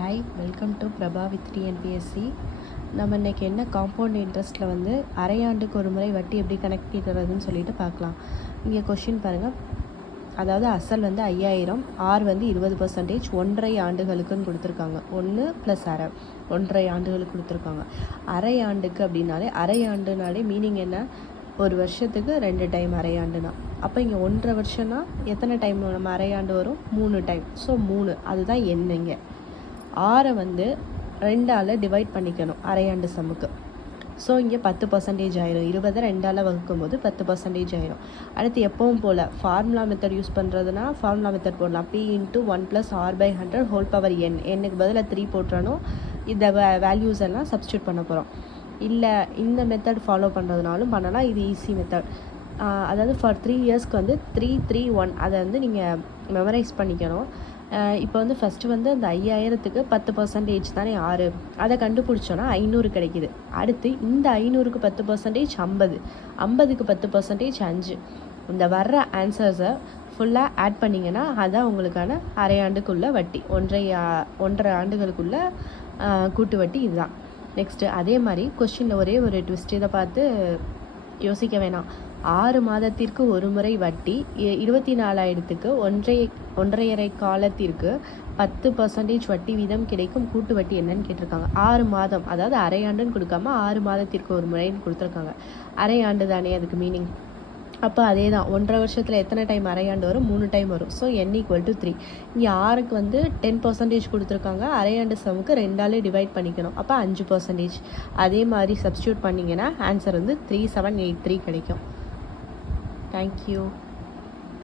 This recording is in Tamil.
Hi, welcome to Prabha with TNPSC. நம்ம இன்றைக்கி என்ன காம்பவுண்ட் இன்ட்ரெஸ்ட்டில் வந்து அரையாண்டுக்கு ஒரு முறை வட்டி எப்படி கணக்கிடுறதுன்னு சொல்லிட்டு பார்க்கலாம். இங்கே கொஷின் பாருங்கள். அதாவது அசல் வந்து 5000, ஆர் வந்து 20%, 1.5 ஆண்டுகளுக்குன்னு கொடுத்துருக்காங்க. 1 + அரை, 1.5 ஆண்டுகளுக்கு கொடுத்துருக்காங்க. அரை ஆண்டுக்கு அப்படின்னாலே, அரை ஆண்டுனாலே மீனிங் என்ன? ஒரு வருஷத்துக்கு 2 டைம் அரையாண்டுனா. அப்போ இங்கே 1.5 வருஷம்னா எத்தனை டைம் நம்ம அரையாண்டு வரும்? 3 டைம். ஸோ 3, அதுதான் என்னங்க. 6 வந்து 2ஆல் டிவைட் பண்ணிக்கணும் அரையாண்டு சம்முக்கு. ஸோ இங்கே 10% ஆயிரும். 20 2ஆல் வகுக்கும் போது 10% ஆயிரும். அடுத்து எப்பவும் போல் ஃபார்முலா மெத்தட் யூஸ் பண்ணுறதுனா ஃபார்முலா மெத்தட் போடலாம். P × 1 + R/100 whole power n. என்னுக்கு பதிலாக 3 போட்டுறணும். இந்த வேல்யூஸ் எல்லாம் சப்ஸ்டியூட் பண்ண போகிறோம். இல்லை இந்த மெத்தட் ஃபாலோ பண்ணுறதுனாலும் பண்ணலாம். இது ஈஸி மெத்தட். அதாவது ஃபார் 3 இயர்ஸ்க்கு வந்து 331 அதை வந்து நீங்கள் மெமரைஸ் பண்ணிக்கணும். இப்போ வந்து ஃபஸ்ட்டு வந்து அந்த 5000க்கு 10% தானே 6, அதை கண்டுபிடிச்சோன்னா 500 கிடைக்கிது. அடுத்து இந்த 500க்கு 10% 50, 50க்கு 10% 5. இந்த வர்ற ஆன்சர்ஸை ஃபுல்லாக ஆட் பண்ணிங்கன்னா அதுதான் உங்களுக்கான அரையாண்டுக்குள்ளே வட்டி. 1.5 ஆண்டுகளுக்குள்ள கூட்டு வட்டி இதுதான். நெக்ஸ்ட்டு அதே மாதிரி கொஸ்டினில் ஒரே ஒரு ட்விஸ்ட், இதை பார்த்து யோசிக்க வேணாம். 6 மாதத்திற்கு ஒரு முறை வட்டி 24,000க்கு 1.5 காலத்திற்கு 10% வட்டி வீதம் கிடைக்கும் கூட்டு வட்டி என்னன்னு கேட்டிருக்காங்க. 6 மாதம், அதாவது அரையாண்டுன்னு கொடுக்காம 6 மாதத்திற்கு ஒரு முறைன்னு கொடுத்துருக்காங்க. அரையாண்டு தானே அதுக்கு மீனிங். அப்போ அதே தான், 1.5 வருஷத்தில் எத்தனை டைம் அரையாண்டு வரும்? 3 டைம் வரும். So n = 3. இங்கே 6க்கு வந்து 10% கொடுத்துருக்காங்க. அரையாண்டு சமுக்கு 2ஆல் டிவைட் பண்ணிக்கணும். அப்போ 5%. அதே மாதிரி சப்ஸ்டியூட் பண்ணிங்கன்னா ஆன்சர் வந்து 3783 கிடைக்கும். தேங்க்யூ.